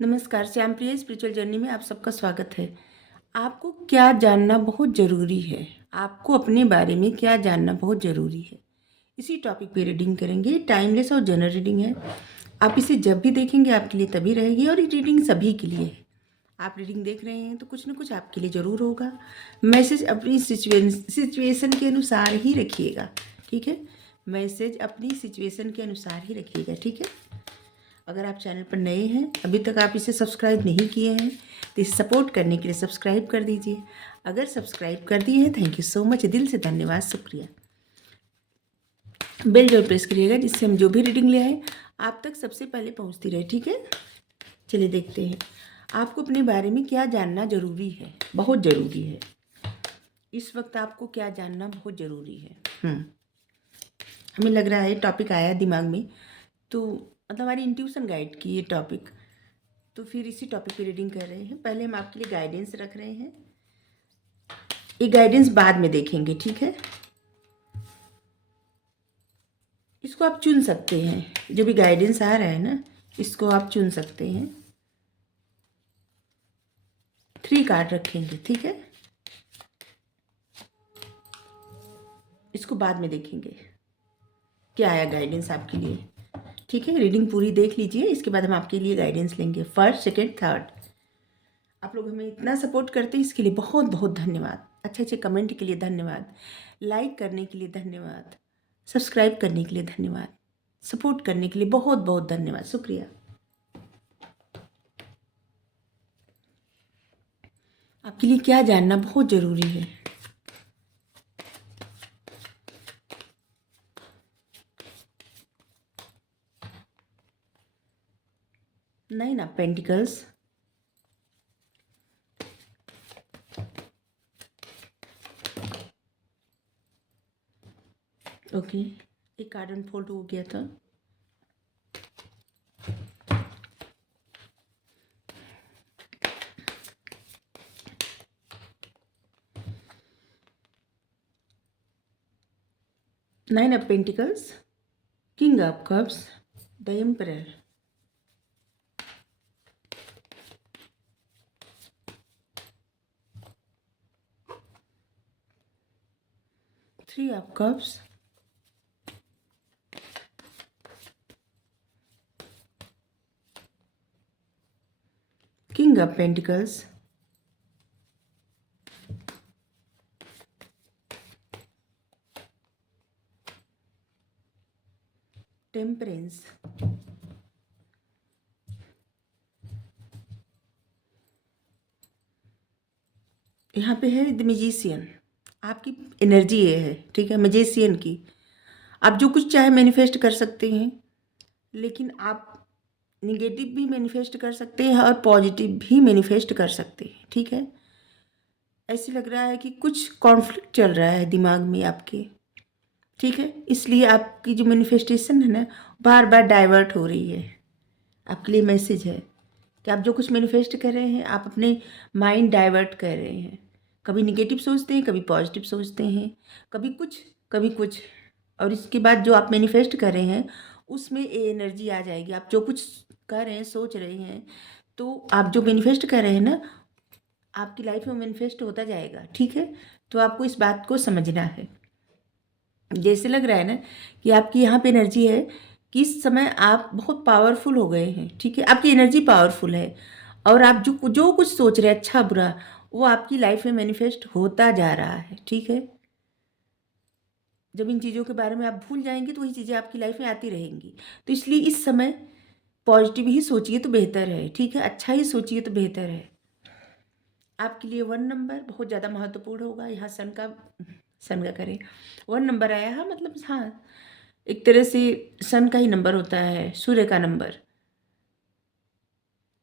नमस्कार, श्यामप्रिय spiritual journey में आप सबका स्वागत है। आपको क्या जानना बहुत ज़रूरी है? आपको अपने बारे में क्या जानना बहुत ज़रूरी है? इसी टॉपिक पे रीडिंग करेंगे। टाइमलेस और जनरल रीडिंग है। आप इसे जब भी देखेंगे आपके लिए तभी रहेगी और ये रीडिंग सभी के लिए है। आप रीडिंग देख रहे हैं तो कुछ ना कुछ आपके लिए ज़रूर होगा। मैसेज अपनी सिचुएशन के अनुसार ही रखिएगा, ठीक है? मैसेज अपनी सिचुएशन के अनुसार ही रखिएगा, ठीक है? अगर आप चैनल पर नए हैं, अभी तक आप इसे सब्सक्राइब नहीं किए हैं, तो इसे सपोर्ट करने के लिए सब्सक्राइब कर दीजिए। अगर सब्सक्राइब कर दिए हैं, थैंक यू सो मच, दिल से धन्यवाद, शुक्रिया। बेल जरूर प्रेस करिएगा जिससे हम जो भी रीडिंग ले आए आप तक सबसे पहले पहुंचती रहे, ठीक है? चलिए देखते हैं आपको अपने बारे में क्या जानना ज़रूरी है। बहुत ज़रूरी है इस वक्त आपको क्या जानना बहुत ज़रूरी है। हमें लग रहा है टॉपिक आया दिमाग में, तो मतलब हमारी इंट्यूशन गाइड की ये टॉपिक, तो फिर इसी टॉपिक पे रीडिंग कर रहे हैं। पहले हम आपके लिए गाइडेंस रख रहे हैं, ये गाइडेंस बाद में देखेंगे, ठीक है? इसको आप चुन सकते हैं, जो भी गाइडेंस आ रहा है ना, इसको आप चुन सकते हैं। 3 कार्ड रखेंगे, ठीक है? इसको बाद में देखेंगे क्या आया गाइडेंस आपके लिए, ठीक है? रीडिंग पूरी देख लीजिए, इसके बाद हम आपके लिए गाइडेंस लेंगे। First, second, third. आप लोग हमें इतना सपोर्ट करते हैं, इसके लिए बहुत बहुत धन्यवाद। अच्छे अच्छे कमेंट के लिए धन्यवाद, लाइक करने के लिए धन्यवाद, सब्सक्राइब करने के लिए धन्यवाद, सपोर्ट करने के लिए बहुत बहुत धन्यवाद, शुक्रिया। आपके लिए क्या जानना बहुत ज़रूरी है? नाइन ऑफ पेंटिकल्स, ओके, एक कार्ड अनफोल्ड हो गया था। Nine of pentacles, king of cups, the emperor, 3 of cups, king of pentacles, temperance, यहाँ पे है द मैजिशियन। आपकी एनर्जी ये है, ठीक है, मैजिशियन की। आप जो कुछ चाहे मैनिफेस्ट कर सकते हैं, लेकिन आप निगेटिव भी मैनिफेस्ट कर सकते हैं और पॉजिटिव भी मैनिफेस्ट कर सकते हैं, ठीक है? ऐसे लग रहा है कि कुछ कॉन्फ्लिक्ट चल रहा है दिमाग में आपके, ठीक है? इसलिए आपकी जो मैनिफेस्टेशन है ना, बार बार डाइवर्ट हो रही है। आपके लिए मैसेज है कि आप जो कुछ मैनिफेस्ट कर रहे हैं, आप अपने माइंड डाइवर्ट कर रहे हैं। कभी निगेटिव सोचते हैं, कभी पॉजिटिव सोचते हैं, कभी कुछ कभी कुछ, और इसके बाद जो आप मैनिफेस्ट कर रहे हैं उसमें ये एनर्जी आ जाएगी। आप जो कुछ कर रहे हैं, सोच रहे हैं, तो आप जो मैनिफेस्ट कर रहे हैं ना, आपकी लाइफ में मैनिफेस्ट होता जाएगा, ठीक है? तो आपको इस बात को समझना है। जैसे लग रहा है ना कि आपकी यहाँ पे एनर्जी है कि इस समय आप बहुत पावरफुल हो गए हैं, ठीक है? आपकी एनर्जी पावरफुल है और आप जो जो कुछ सोच रहे हैं, अच्छा बुरा, वो आपकी लाइफ में मैनिफेस्ट होता जा रहा है, ठीक है? जब इन चीज़ों के बारे में आप भूल जाएंगे तो वही चीज़ें आपकी लाइफ में आती रहेंगी। तो इसलिए इस समय पॉजिटिव ही सोचिए तो बेहतर है, ठीक है? अच्छा ही सोचिए तो बेहतर है। आपके लिए 1 नंबर बहुत ज़्यादा महत्वपूर्ण होगा। यहाँ सन का करें 1 नंबर आया है, मतलब हाँ, एक तरह से सन का ही नंबर होता है, सूर्य का नंबर।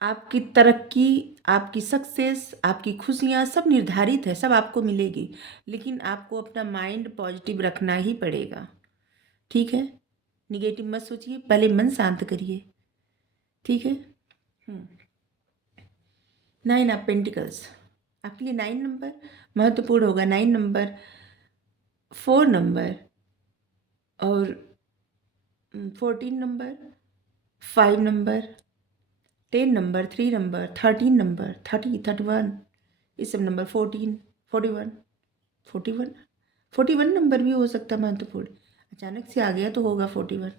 आपकी तरक्की, आपकी सक्सेस, आपकी खुशियाँ सब निर्धारित है, सब आपको मिलेगी, लेकिन आपको अपना माइंड पॉजिटिव रखना ही पड़ेगा, ठीक है? निगेटिव मत सोचिए, पहले मन शांत करिए, ठीक है? 9 ऑफ पेंटिकल्स, आपके लिए 9 नंबर महत्वपूर्ण होगा। 9 नंबर, 4 नंबर और 14 number, 5 number 10 number, 3 number, 13 number, 30, 31, ये सब नंबर, 14, 41, 41, 41 नंबर भी हो सकता है महत्वपूर्ण। अचानक से आ गया तो होगा 41।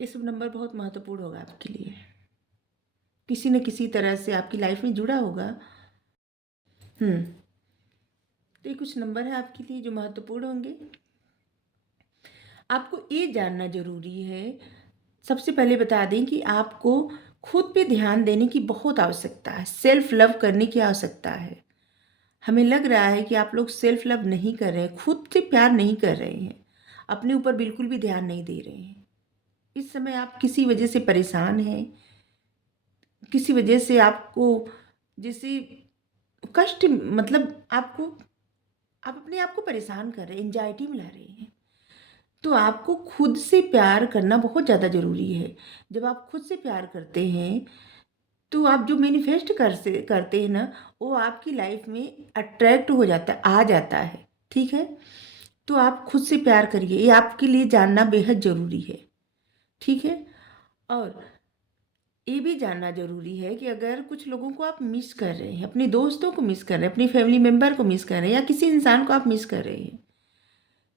ये सब नंबर बहुत महत्वपूर्ण होगा आपके लिए, किसी न किसी तरह से आपकी लाइफ में जुड़ा होगा। तो ये कुछ नंबर है आपके लिए जो महत्वपूर्ण होंगे। आपको ये जानना ज़रूरी है, सबसे पहले बता दें कि आपको खुद पे ध्यान देने की बहुत आवश्यकता है, सेल्फ लव करने की आवश्यकता है। हमें लग रहा है कि आप लोग सेल्फ लव नहीं कर रहे हैं, खुद से प्यार नहीं कर रहे हैं, अपने ऊपर बिल्कुल भी ध्यान नहीं दे रहे हैं। इस समय आप किसी वजह से परेशान हैं, किसी वजह से आपको जैसे कष्ट, मतलब आपको, आप अपने आप को परेशान कर रहे हैं, एंजाइटी में ला रहे हैं। तो आपको खुद से प्यार करना बहुत ज़्यादा ज़रूरी है। जब आप खुद से प्यार करते हैं तो आप जो मैनिफेस्ट करते हैं ना, वो आपकी लाइफ में अट्रैक्ट हो जाता है, आ जाता है। ठीक है, तो आप खुद से प्यार करिए, ये आपके लिए जानना बेहद ज़रूरी है। ठीक है, और ये भी जानना ज़रूरी है कि अगर कुछ लोगों को आप मिस कर रहे हैं, अपने दोस्तों को मिस कर रहे हैं, अपनी फैमिली मेम्बर को मिस कर रहे हैं, या किसी इंसान को आप मिस कर रहे हैं,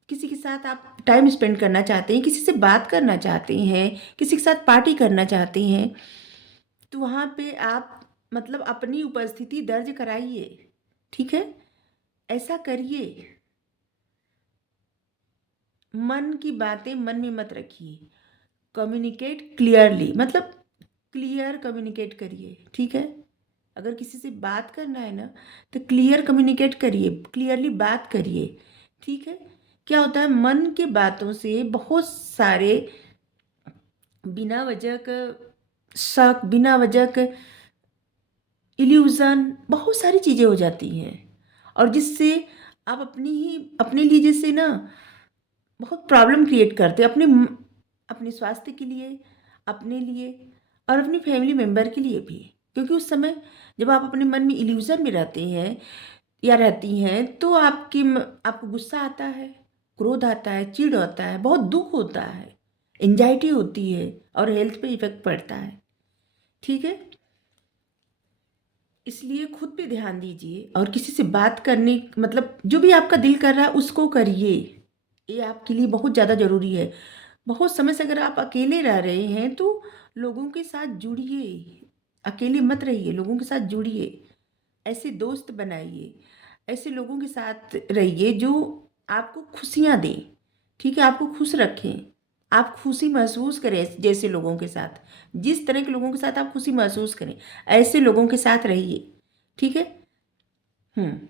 किसी के साथ आप टाइम स्पेंड करना चाहते हैं, किसी से बात करना चाहते हैं, किसी के साथ पार्टी करना चाहते हैं, तो वहाँ पे आप मतलब अपनी उपस्थिति दर्ज कराइए। ठीक है, ऐसा करिए। मन की बातें मन में मत रखिए, कम्युनिकेट क्लियरली, मतलब क्लियर कम्युनिकेट करिए। ठीक है, अगर किसी से बात करना है ना तो क्लियर कम्युनिकेट करिए, क्लियरली बात करिए। ठीक है, क्या होता है, मन के बातों से बहुत सारे बिना वजह का शक, बिना वजह का इल्यूज़न, बहुत सारी चीज़ें हो जाती हैं, और जिससे आप अपने लिए जैसे ना बहुत प्रॉब्लम क्रिएट करते हैं, अपने स्वास्थ्य के लिए, अपने लिए, और अपनी फैमिली मेम्बर के लिए भी। क्योंकि उस समय जब आप अपने मन में इल्यूज़न में रहते हैं या रहती हैं तो आपको गुस्सा आता है, क्रोध आता है, चिढ़ होता है, बहुत दुख होता है, एंजाइटी होती है, और हेल्थ पे इफ़ेक्ट पड़ता है। ठीक है, इसलिए खुद पे ध्यान दीजिए, और किसी से बात करने, मतलब जो भी आपका दिल कर रहा है उसको करिए, ये आपके लिए बहुत ज़्यादा ज़रूरी है। बहुत समय से अगर आप अकेले रह रहे हैं तो लोगों के साथ जुड़िए, अकेले मत रहिए, लोगों के साथ जुड़िए, ऐसे दोस्त बनाइए, ऐसे लोगों के साथ रहिए जो आपको खुशियाँ दें। ठीक है, आपको खुश रखें, आप खुशी महसूस करें जैसे लोगों के साथ, जिस तरह के लोगों के साथ आप खुशी महसूस करें ऐसे लोगों के साथ रहिए। ठीक है। हम्म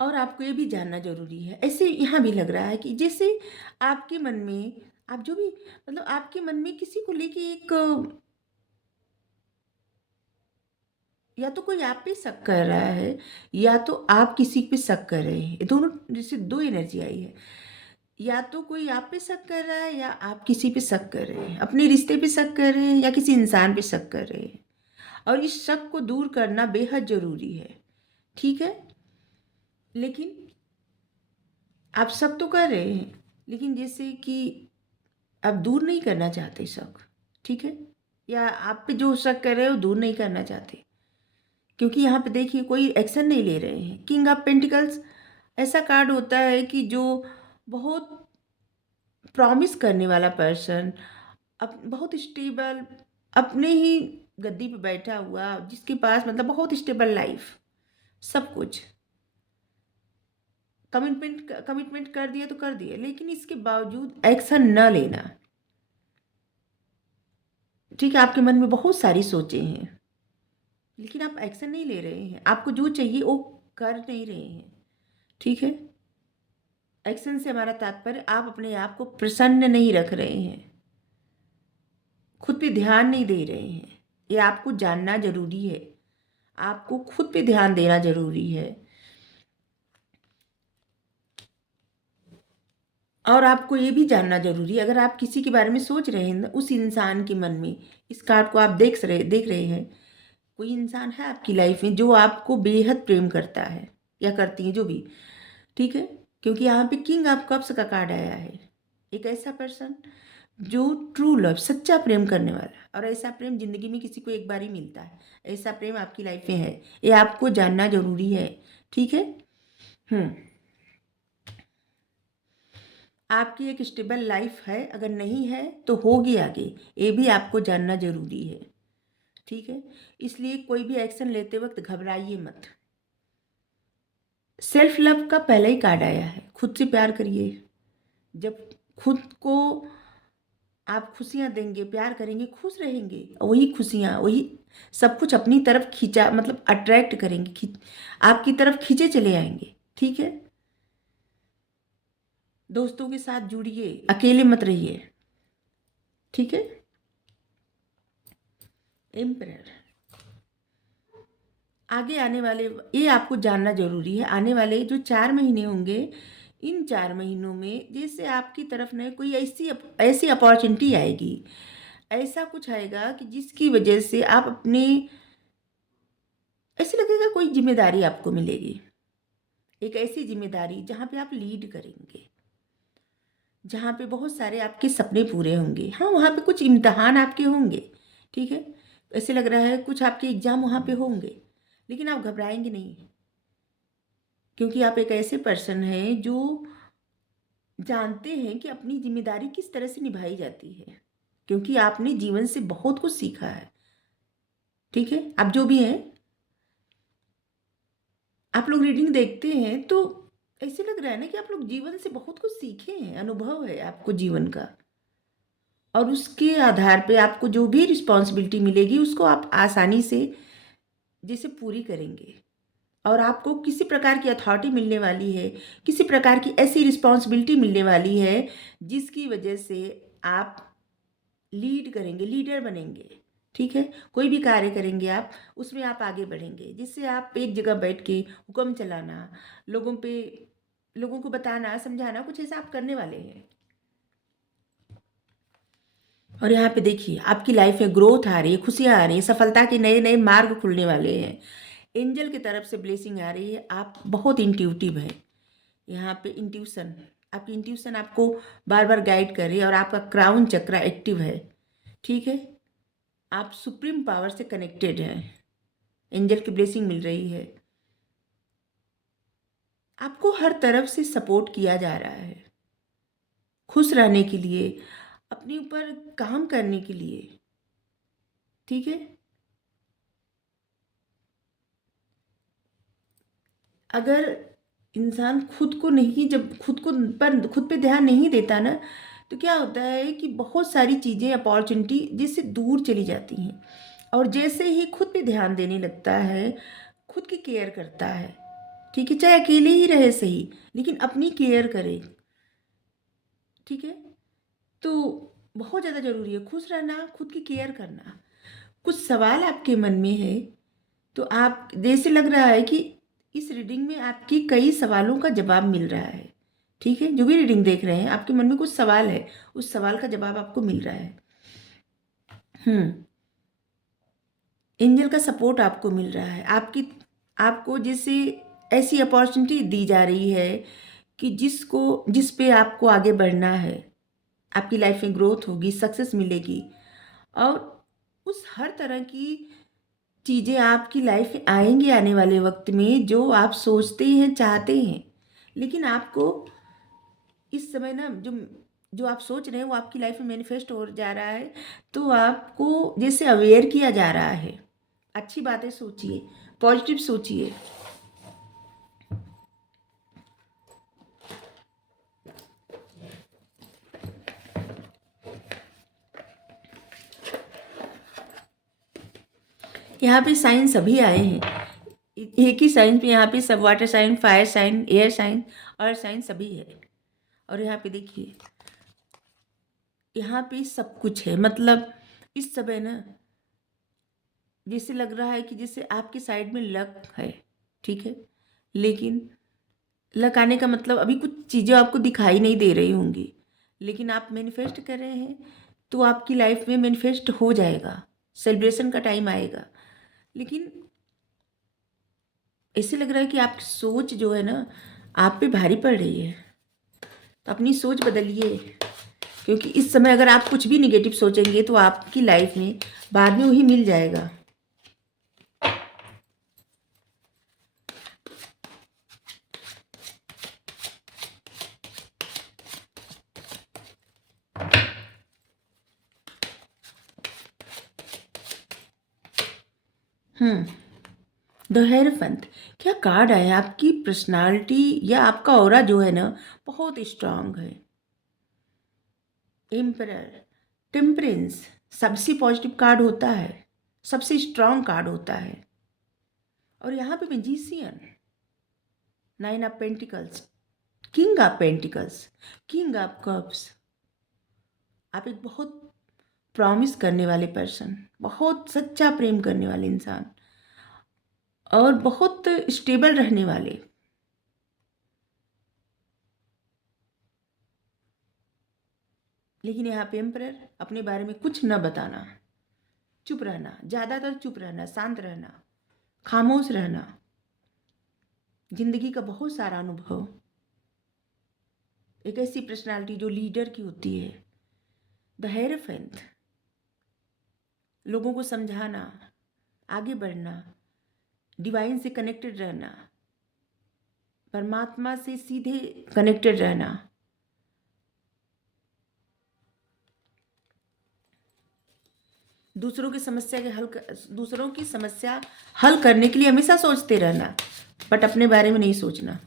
और आपको ये भी जानना ज़रूरी है, ऐसे यहाँ भी लग रहा है कि जैसे आपके मन में, आप जो भी, मतलब आपके मन में किसी को लेके एक, या तो कोई आप पे शक कर रहा है या तो आप किसी पे शक कर रहे हैं, ये दोनों जैसे दो एनर्जी आई है। या तो कोई आप पे शक कर रहा है या आप किसी पे शक कर रहे हैं, अपने रिश्ते पे शक कर रहे हैं या किसी इंसान पे शक कर रहे हैं, और इस शक को दूर करना बेहद ज़रूरी है। ठीक है, लेकिन आप शक तो कर रहे हैं, लेकिन जैसे कि आप दूर नहीं करना चाहते शक। ठीक है, या आप पे जो शक कर रहे हो दूर नहीं करना चाहते, क्योंकि यहाँ पे देखिए कोई एक्शन नहीं ले रहे हैं। किंग ऑफ पेंटिकल्स ऐसा कार्ड होता है कि जो बहुत प्रॉमिस करने वाला पर्सन, बहुत स्टेबल, अपने ही गद्दी पे बैठा हुआ, जिसके पास मतलब बहुत स्टेबल लाइफ, सब कुछ, कमिटमेंट कर दिया तो कर दिया, लेकिन इसके बावजूद एक्शन न लेना। ठीक है, आपके मन में बहुत सारी सोचें हैं लेकिन आप एक्शन नहीं ले रहे हैं, आपको जो चाहिए वो कर नहीं रहे हैं। ठीक है, एक्शन से हमारा तात्पर्य आप अपने आप को प्रसन्न नहीं रख रहे हैं, खुद पे ध्यान नहीं दे रहे हैं, ये आपको जानना ज़रूरी है, आपको खुद पे ध्यान देना ज़रूरी है। और आपको ये भी जानना ज़रूरी है, अगर आप किसी के बारे में सोच रहे हैं उस इंसान के मन में, इस कार्ड को आप देख रहे हैं, कोई इंसान है आपकी लाइफ में जो आपको बेहद प्रेम करता है या करती है, जो भी। ठीक है, क्योंकि यहाँ पे किंग ऑफ कप्स का कार्ड आया है, एक ऐसा पर्सन जो ट्रू लव, सच्चा प्रेम करने वाला है। और ऐसा प्रेम ज़िंदगी में किसी को एक बार ही मिलता है। ऐसा प्रेम आपकी लाइफ में है, ये आपको जानना ज़रूरी है। ठीक है। हम्म आपकी एक स्टेबल लाइफ है, अगर नहीं है तो होगी आगे, ये भी आपको जानना ज़रूरी है। ठीक है। इसलिए कोई भी एक्शन लेते वक्त घबराइए मत। सेल्फ लव का पहला ही कार्ड आया है, खुद से प्यार करिए। जब खुद को आप खुशियाँ देंगे, प्यार करेंगे, खुश रहेंगे, वही खुशियाँ, वही सब कुछ अपनी तरफ खींचा, मतलब अट्रैक्ट करेंगे, आपकी तरफ खींचे चले आएंगे। ठीक है। दोस्तों के साथ जुड़िए, अकेले मत रहिए। ठीक है। एम्परर, आगे आने वाले, ये आपको जानना जरूरी है, आने वाले जो 4 महीने होंगे, इन 4 महीनों में जैसे आपकी तरफ न कोई ऐसी ऐसी अपॉर्चुनिटी आएगी, ऐसा कुछ आएगा कि जिसकी वजह से आप अपने, ऐसे लगेगा कोई जिम्मेदारी आपको मिलेगी, एक ऐसी जिम्मेदारी जहाँ पे आप लीड करेंगे, जहाँ पे बहुत सारे आपके सपने पूरे होंगे। हाँ, वहाँ पे कुछ इम्तिहान आपके होंगे। ठीक है। ऐसे लग रहा है कुछ आपके एग्ज़ाम वहाँ पे होंगे, लेकिन आप घबराएंगे नहीं, क्योंकि आप एक ऐसे पर्सन हैं जो जानते हैं कि अपनी जिम्मेदारी किस तरह से निभाई जाती है, क्योंकि आपने जीवन से बहुत कुछ सीखा है। ठीक है। आप जो भी हैं, आप लोग रीडिंग देखते हैं तो ऐसे लग रहा है ना कि आप लोग जीवन से बहुत कुछ सीखे हैं, अनुभव है आपको जीवन का, और उसके आधार पे आपको जो भी रिस्पॉन्सिबिलिटी मिलेगी उसको आप आसानी से जैसे पूरी करेंगे, और आपको किसी प्रकार की अथॉरिटी मिलने वाली है, किसी प्रकार की ऐसी रिस्पॉन्सिबिलिटी मिलने वाली है जिसकी वजह से आप लीड करेंगे, लीडर बनेंगे। ठीक है। कोई भी कार्य करेंगे आप, उसमें आप आगे बढ़ेंगे, जिससे आप एक जगह बैठ के हुक्म चलाना, लोगों को बताना, समझाना, कुछ ऐसा आप करने वाले हैं। और यहाँ पे देखिए आपकी लाइफ में ग्रोथ आ रही है, खुशियाँ आ रही हैं, सफलता के नए नए मार्ग खुलने वाले हैं, एंजल की तरफ से ब्लेसिंग आ रही है। आप बहुत इंट्यूटिव है, यहाँ पे इंट्यूशन, आपकी इंट्यूशन आपको बार बार गाइड कर रही है, और आपका क्राउन चक्रा एक्टिव है। ठीक है। आप सुप्रीम पावर से कनेक्टेड हैं, एंजल की ब्लेसिंग मिल रही है, आपको हर तरफ से सपोर्ट किया जा रहा है, खुश रहने के लिए, अपने ऊपर काम करने के लिए। ठीक है। अगर इंसान खुद को नहीं, जब खुद पे ध्यान नहीं देता ना, तो क्या होता है कि बहुत सारी चीज़ें, अपॉर्चुनिटी जिससे दूर चली जाती हैं। और जैसे ही खुद पे ध्यान देने लगता है, खुद की केयर करता है, ठीक है, चाहे अकेले ही रहे सही, लेकिन अपनी केयर करे। ठीक है। तो बहुत ज़्यादा ज़रूरी है खुश रहना, खुद की केयर करना। कुछ सवाल आपके मन में है, तो आप, जैसे लग रहा है कि इस रीडिंग में आपकी कई सवालों का जवाब मिल रहा है। ठीक है। जो भी रीडिंग देख रहे हैं, आपके मन में कुछ सवाल है, उस सवाल का जवाब आपको मिल रहा है। एंजल का सपोर्ट आपको मिल रहा है, आपको जैसे ऐसी अपॉर्चुनिटी दी जा रही है कि जिस पे आपको आगे बढ़ना है, आपकी लाइफ में ग्रोथ होगी, सक्सेस मिलेगी, और उस हर तरह की चीज़ें आपकी लाइफ में आएंगी आने वाले वक्त में, जो आप सोचते हैं, चाहते हैं। लेकिन आपको इस समय ना, जो आप सोच रहे हैं वो आपकी लाइफ में मैनिफेस्ट हो जा रहा है, तो आपको जैसे अवेयर किया जा रहा है। अच्छी बातें सोचिए, पॉजिटिव सोचिए। यहाँ पे साइन सभी आए हैं, एक ही साइन पे, यहाँ पे सब water sign, fire sign, air sign, earth sign सभी है। और यहाँ पे देखिए, यहाँ पे सब कुछ है, मतलब इस समय ना जैसे लग रहा है कि जैसे आपके साइड में लक है। ठीक है। लेकिन लक आने का मतलब, अभी कुछ चीज़ें आपको दिखाई नहीं दे रही होंगी, लेकिन आप मैनिफेस्ट कर रहे हैं तो आपकी लाइफ में मैनिफेस्ट हो जाएगा, सेलिब्रेशन का टाइम आएगा। लेकिन ऐसे लग रहा है कि आपकी सोच जो है ना, आप पे भारी पड़ रही है, तो अपनी सोच बदलिए, क्योंकि इस समय अगर आप कुछ भी निगेटिव सोचेंगे तो आपकी लाइफ में बाद में वही मिल जाएगा। द हेरोफेंट, क्या कार्ड है? आपकी पर्सनालिटी या आपका ऑरा जो है ना बहुत स्ट्रांग है। एम्परर, टेम्परेंस सबसे पॉजिटिव कार्ड होता है, सबसे स्ट्रांग कार्ड होता है। और यहाँ पे magician, 9 of pentacles, king of pentacles, king of cups. आप एक बहुत प्रॉमिस करने वाले पर्सन, बहुत सच्चा प्रेम करने वाले इंसान और बहुत स्टेबल रहने वाले। लेकिन यहाँ पे एम्परर, अपने बारे में कुछ न बताना, चुप रहना, ज़्यादातर चुप रहना, शांत रहना, खामोश रहना। जिंदगी का बहुत सारा अनुभव, एक ऐसी पर्सनालिटी जो लीडर की होती है। द हेरोफेंट, लोगों को समझाना, आगे बढ़ना, डिवाइन से कनेक्टेड रहना, परमात्मा से सीधे कनेक्टेड रहना। दूसरों की समस्या हल करने के लिए हमेशा सोचते रहना, बट अपने बारे में नहीं सोचना।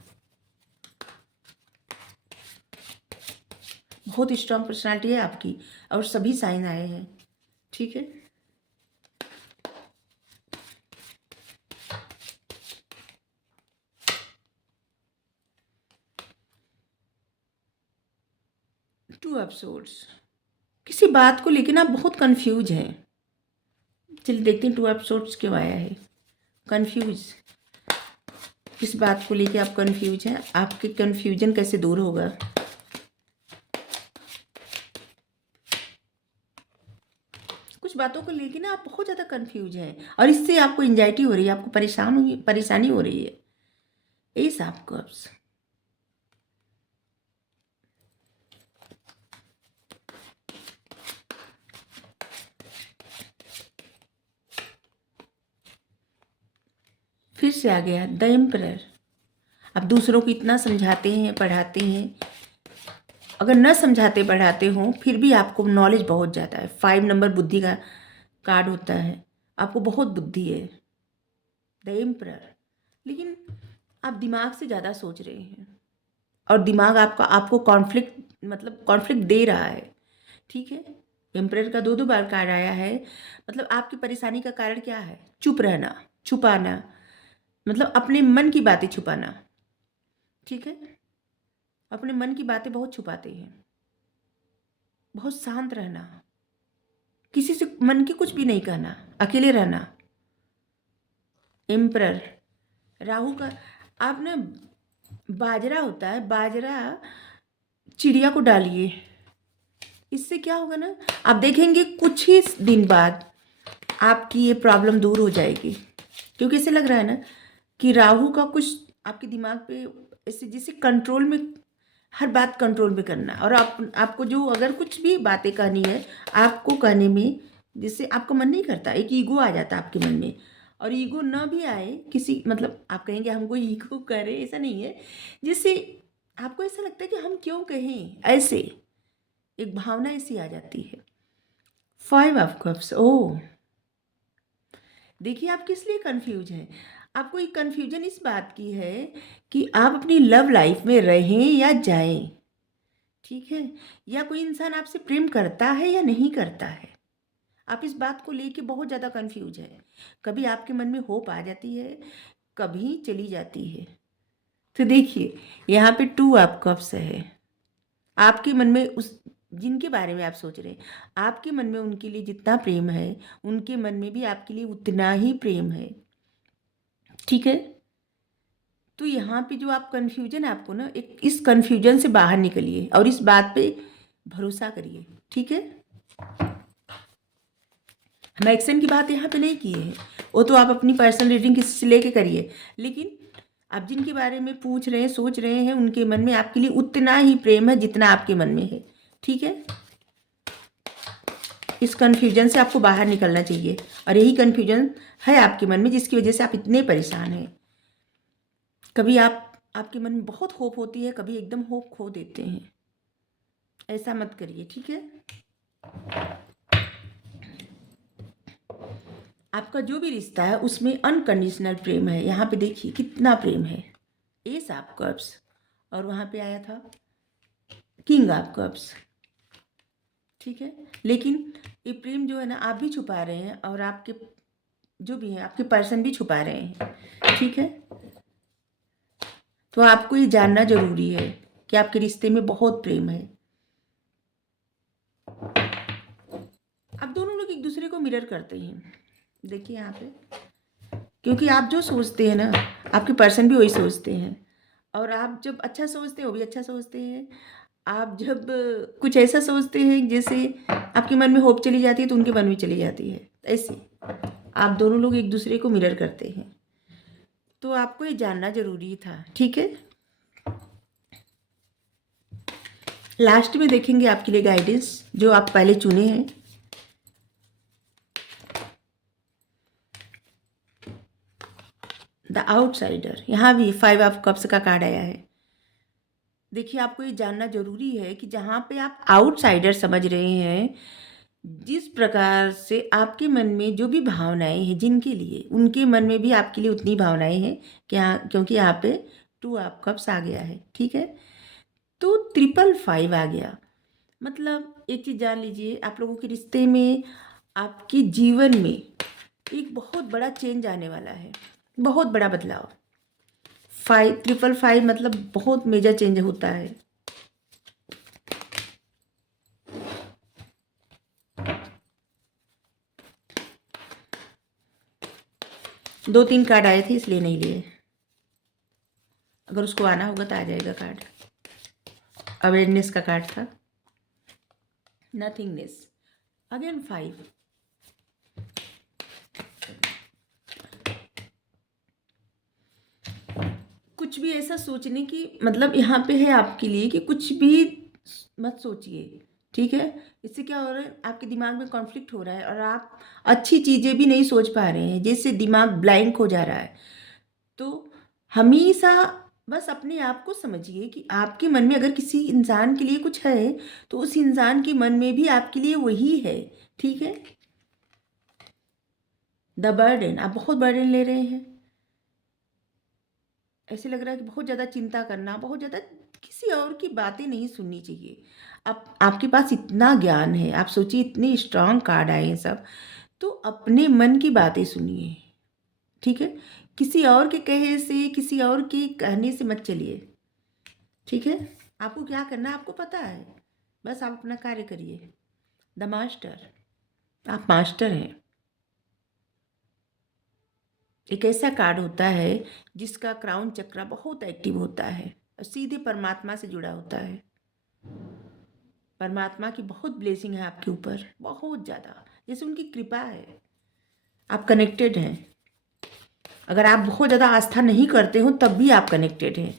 बहुत स्ट्रांग पर्सनालिटी है आपकी और सभी साइन आए हैं, ठीक है। टू ऑफ सोर्ड्स, किसी बात को लेकर आप बहुत कंफ्यूज हैं। चलिए देखते हैं टू ऑफ सोर्ड्स क्यों आया है। कंफ्यूज, किस बात को लेके आप कंफ्यूज हैं, आपके कंफ्यूजन कैसे दूर होगा। कुछ बातों को लेके ना आप बहुत ज़्यादा कंफ्यूज हैं और इससे आपको एंजाइटी हो रही है, आपको परेशानी हो रही है। एस ऑफ कप्स, फिर से आ गया द एम्परर। आप दूसरों को इतना समझाते हैं, पढ़ाते हैं, अगर न समझाते पढ़ाते हो फिर भी आपको नॉलेज बहुत ज़्यादा है। 5 नंबर बुद्धि का कार्ड होता है, आपको बहुत बुद्धि है। द एम्परर, लेकिन आप दिमाग से ज़्यादा सोच रहे हैं और दिमाग आपको कॉन्फ्लिक्ट दे रहा है, ठीक है। एम्परर का 2 बार कार्ड आया है, मतलब आपकी परेशानी का कारण क्या है? चुप रहना, छुपाना, मतलब अपने मन की बातें छुपाना, ठीक है। अपने मन की बातें बहुत छुपाते हैं, बहुत शांत रहना, किसी से मन की कुछ भी नहीं कहना, अकेले रहना। एम्परर, राहु का, आप ना बाजरा होता है, बाजरा चिड़िया को डालिए, इससे क्या होगा ना, आप देखेंगे कुछ ही दिन बाद आपकी ये प्रॉब्लम दूर हो जाएगी। क्योंकि ऐसे लग रहा है ना कि राहु का कुछ आपके दिमाग पे ऐसे जैसे कंट्रोल में, हर बात कंट्रोल में करना, और आपको जो अगर कुछ भी बातें कहनी है आपको कहने में जिससे आपका मन नहीं करता, एक ईगो आ जाता है आपके मन में। और ईगो ना भी आए किसी, मतलब आप कहेंगे हमको ईगो करे, ऐसा नहीं है, जिससे आपको ऐसा लगता है कि हम क्यों कहें, ऐसे एक भावना ऐसी आ जाती है। 5 ऑफ कप्स, ओह देखिए आप किस लिए कंफ्यूज हैं। आपको एक कंफ्यूजन इस बात की है कि आप अपनी लव लाइफ में रहें या जाएं, ठीक है, या कोई इंसान आपसे प्रेम करता है या नहीं करता है। आप इस बात को लेके बहुत ज़्यादा कंफ्यूज है। कभी आपके मन में होप आ जाती है, कभी चली जाती है। तो देखिए यहाँ पे 2 ऑफ कप्स है। आपके मन में उस जिनके बारे में आप सोच रहे हैं, आपके मन में उनके लिए जितना प्रेम है उनके मन में भी आपके लिए उतना ही प्रेम है, ठीक है। तो यहाँ पे जो आप कन्फ्यूजन है, आपको ना एक इस कन्फ्यूजन से बाहर निकलिए और इस बात पे भरोसा करिए, ठीक है। हम एक्शन की बात यहाँ पे नहीं किए हैं, वो तो आप अपनी पर्सनल रीडिंग किसी से लेके करिए, लेकिन आप जिनके बारे में पूछ रहे हैं, सोच रहे हैं, उनके मन में आपके लिए उतना ही प्रेम है जितना आपके मन में है। ठीक है, इस कन्फ्यूजन से आपको बाहर निकलना चाहिए, और यही कन्फ्यूजन है आपके मन में जिसकी वजह से आप इतने परेशान हैं। कभी आपके मन में बहुत होप होती है, कभी एकदम होप खो देते हैं। ऐसा मत करिए, ठीक है। आपका जो भी रिश्ता है उसमें अनकंडीशनल प्रेम है। यहाँ पे देखिए कितना प्रेम है, एस ऑफ कप्स, और वहाँ पे आया था किंग ऑफ कप्स। ठीक है, लेकिन ये प्रेम जो है ना, आप भी छुपा रहे हैं और आपके जो भी है आपके पर्सन भी छुपा रहे हैं। ठीक है, तो आपको ये जानना जरूरी है कि आपके रिश्ते में बहुत प्रेम है। आप दोनों लोग एक दूसरे को मिरर करते हैं, देखिए यहाँ पे, क्योंकि आप जो सोचते हैं ना, आपके पर्सन भी वही सोचते हैं, और आप जब अच्छा सोचते हैं वो भी अच्छा सोचते हैं। आप जब कुछ ऐसा सोचते हैं जैसे आपके मन में होप चली जाती है तो उनके मन में चली जाती है। ऐसे आप दोनों लोग एक दूसरे को मिरर करते हैं, तो आपको ये जानना जरूरी था। ठीक है, लास्ट में देखेंगे आपके लिए गाइडेंस जो आप पहले चुने हैं। द आउटसाइडर, यहाँ भी 5 ऑफ कप्स का कार्ड आया है। देखिए, आपको ये जानना जरूरी है कि जहाँ पे आप आउटसाइडर समझ रहे हैं, जिस प्रकार से आपके मन में जो भी भावनाएं हैं जिनके लिए, उनके मन में भी आपके लिए उतनी भावनाएं हैं क्या, क्योंकि यहाँ पे 2 ऑफ कप्स आ गया है। ठीक है, तो 555 आ गया। मतलब एक चीज़ जान लीजिए, आप लोगों के रिश्ते में, आपके जीवन में एक बहुत बड़ा चेंज आने वाला है, बहुत बड़ा बदलाव। 555 मतलब बहुत मेजर चेंज होता है। दो तीन कार्ड आए थे इसलिए नहीं लिए, अगर उसको आना होगा तो आ जाएगा कार्ड। अवेयरनेस का कार्ड था, नथिंगनेस, अगेन 5। कुछ भी ऐसा सोचने की मतलब यहाँ पे है आपके लिए कि कुछ भी मत सोचिए। ठीक है, इससे क्या हो रहा है, आपके दिमाग में कॉन्फ्लिक्ट हो रहा है और आप अच्छी चीज़ें भी नहीं सोच पा रहे हैं, जिससे दिमाग ब्लैंक हो जा रहा है। तो हमेशा बस अपने आप को समझिए कि आपके मन में अगर किसी इंसान के लिए कुछ है तो उस इंसान के मन में भी आपके लिए वही है। ठीक है, द बर्डन, आप बहुत बर्डन ले रहे हैं, ऐसे लग रहा है कि बहुत ज़्यादा चिंता करना, बहुत ज़्यादा किसी और की बातें नहीं सुननी चाहिए। आपके पास इतना ज्ञान है, आप सोचिए इतने स्ट्रांग कार्ड आए हैं सब, तो अपने मन की बातें सुनिए। ठीक है, किसी और के कहे से, किसी और के कहने से मत चलिए। ठीक है, आपको क्या करना है आपको पता है, बस आप अपना कार्य करिए। द मास्टर, आप मास्टर हैं। एक ऐसा कार्ड होता है जिसका क्राउन चक्रा बहुत एक्टिव होता है और सीधे परमात्मा से जुड़ा होता है। परमात्मा की बहुत ब्लेसिंग है आपके ऊपर, बहुत ज़्यादा, जैसे उनकी कृपा है, आप कनेक्टेड हैं। अगर आप बहुत ज़्यादा आस्था नहीं करते हो तब भी आप कनेक्टेड हैं।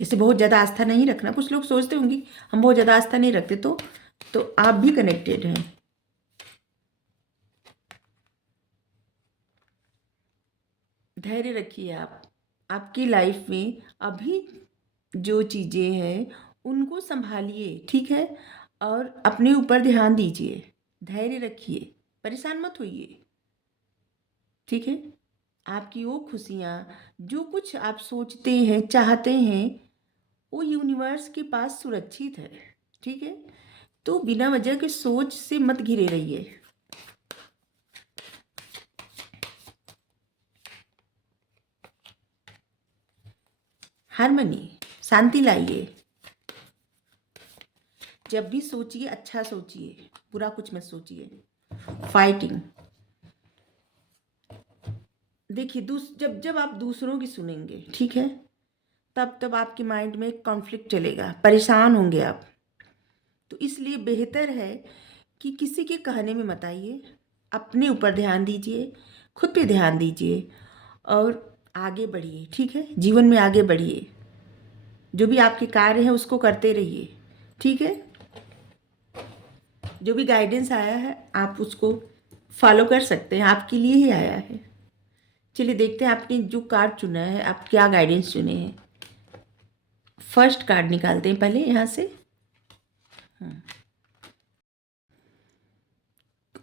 जैसे बहुत ज़्यादा आस्था नहीं रखना, कुछ लोग सोचते होंगे हम बहुत ज़्यादा आस्था नहीं रखते, तो आप भी कनेक्टेड हैं। धैर्य रखिए आप, आपकी लाइफ में अभी जो चीज़ें हैं उनको संभालिए। ठीक है, और अपने ऊपर ध्यान दीजिए, धैर्य रखिए, परेशान मत होइए। ठीक है, आपकी वो खुशियाँ, जो कुछ आप सोचते हैं, चाहते हैं, वो यूनिवर्स के पास सुरक्षित है। ठीक है, तो बिना वजह के सोच से मत घिरे रहिए। हार्मनी, शांति लाइए। जब भी सोचिए अच्छा सोचिए, बुरा कुछ मत सोचिए। फाइटिंग, देखिए जब जब आप दूसरों की सुनेंगे, ठीक है, तब तब आपके माइंड में एक कॉन्फ्लिक्ट चलेगा, परेशान होंगे आप। तो इसलिए बेहतर है कि किसी के कहने में मत आइए, अपने ऊपर ध्यान दीजिए, खुद पे ध्यान दीजिए, और आगे बढ़िए, ठीक है। जीवन में आगे बढ़िए, जो भी आपके कार्य है उसको करते रहिए, ठीक है। जो भी गाइडेंस आया है आप उसको फॉलो कर सकते हैं, आपके लिए ही आया है। चलिए देखते हैं आपने जो कार्ड चुना है, आप क्या गाइडेंस चुने हैं। फर्स्ट कार्ड निकालते हैं पहले यहाँ से।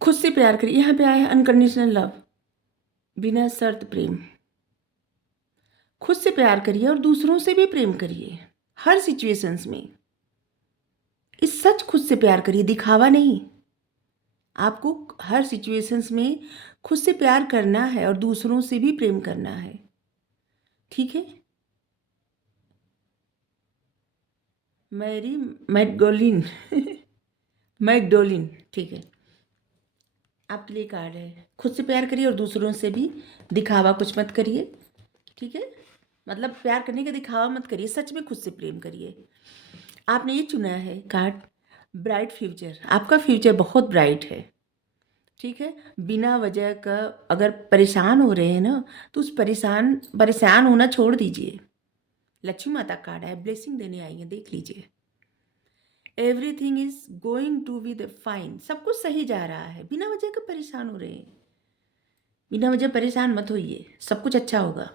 खुद से प्यार करिए, यहाँ पे आया है अनकंडीशनल लव, बिना शर्त प्रेम। खुद से प्यार करिए और दूसरों से भी प्रेम करिए, हर सिचुएशंस में। इस सच खुद से प्यार करिए, दिखावा नहीं। आपको हर सिचुएशंस में खुद से प्यार करना है और दूसरों से भी प्रेम करना है, ठीक है। मैरी मैगडोलिन मैगडोलिन, ठीक है। आपके लिए कार्ड है, खुद से प्यार करिए और दूसरों से भी, दिखावा कुछ मत करिए, ठीक है। मतलब प्यार करने का दिखावा मत करिए, सच में खुद से प्रेम करिए। आपने ये चुना है कार्ड ब्राइट फ्यूचर, आपका फ्यूचर बहुत ब्राइट है, ठीक है। बिना वजह का अगर परेशान हो रहे हैं ना, तो उस परेशान होना छोड़ दीजिए। लक्ष्मी माता कार्ड है, ब्लेसिंग देने आई है, देख लीजिए। Everything is going to be the fine, सब कुछ सही जा रहा है। बिना वजह का परेशान हो रहे हैं, बिना वजह परेशान मत होइए, सब कुछ अच्छा होगा।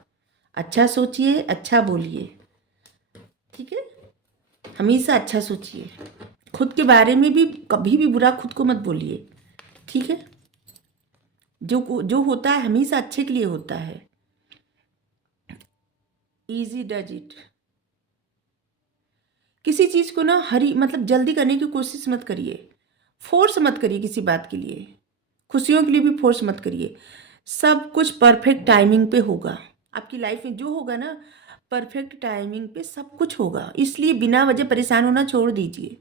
अच्छा सोचिए, अच्छा बोलिए, ठीक है। हमेशा अच्छा सोचिए, खुद के बारे में भी कभी भी बुरा खुद को मत बोलिए, ठीक है। जो जो होता है हमेशा अच्छे के लिए होता है। Easy does it. किसी चीज़ को ना मतलब जल्दी करने की कोशिश मत करिए, फोर्स मत करिए किसी बात के लिए, खुशियों के लिए भी फोर्स मत करिए। सब कुछ परफेक्ट टाइमिंग पे होगा, आपकी लाइफ में जो होगा ना परफेक्ट टाइमिंग पे सब कुछ होगा। इसलिए बिना वजह परेशान होना छोड़ दीजिए,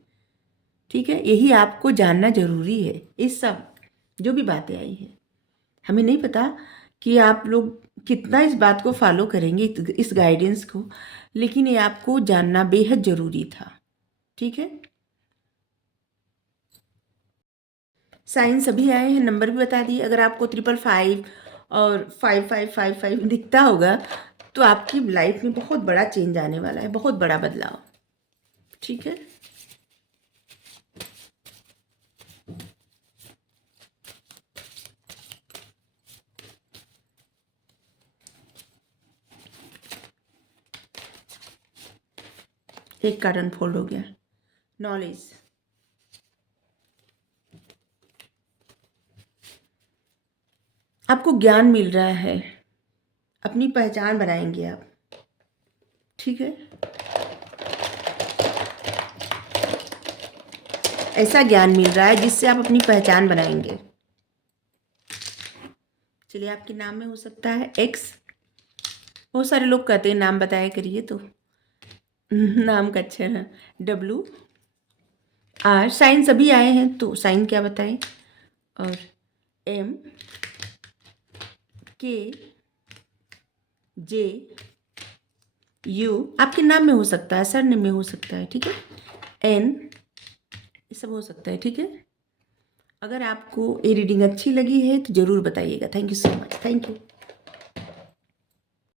ठीक है। यही आपको जानना ज़रूरी है। इस सब जो भी बातें आई हैं, हमें नहीं पता कि आप लोग कितना इस बात को फॉलो करेंगे, इस गाइडेंस को, लेकिन ये आपको जानना बेहद ज़रूरी था, ठीक है। साइन सभी आए हैं, नंबर भी बता दिए। अगर आपको 555 और 5555 दिखता होगा तो आपकी लाइफ में बहुत बड़ा चेंज आने वाला है, बहुत बड़ा बदलाव, ठीक है। एक कार्ड अनफोल्ड हो गया, नॉलेज। आपको ज्ञान मिल रहा है, अपनी पहचान बनाएंगे आप, ठीक है। ऐसा ज्ञान मिल रहा है जिससे आप अपनी पहचान बनाएंगे। चलिए आपके नाम में हो सकता है एक्स, बहुत सारे लोग कहते हैं नाम बताया करिए, तो नाम का अक्षर है WR। साइन सभी आए हैं, तो साइन क्या बताएं। और MKJU आपके नाम में हो सकता है, सरनेम में हो सकता है, ठीक है। N ये सब हो सकता है, ठीक है। अगर आपको ये रीडिंग अच्छी लगी है तो ज़रूर बताइएगा। Thank you so much, thank you.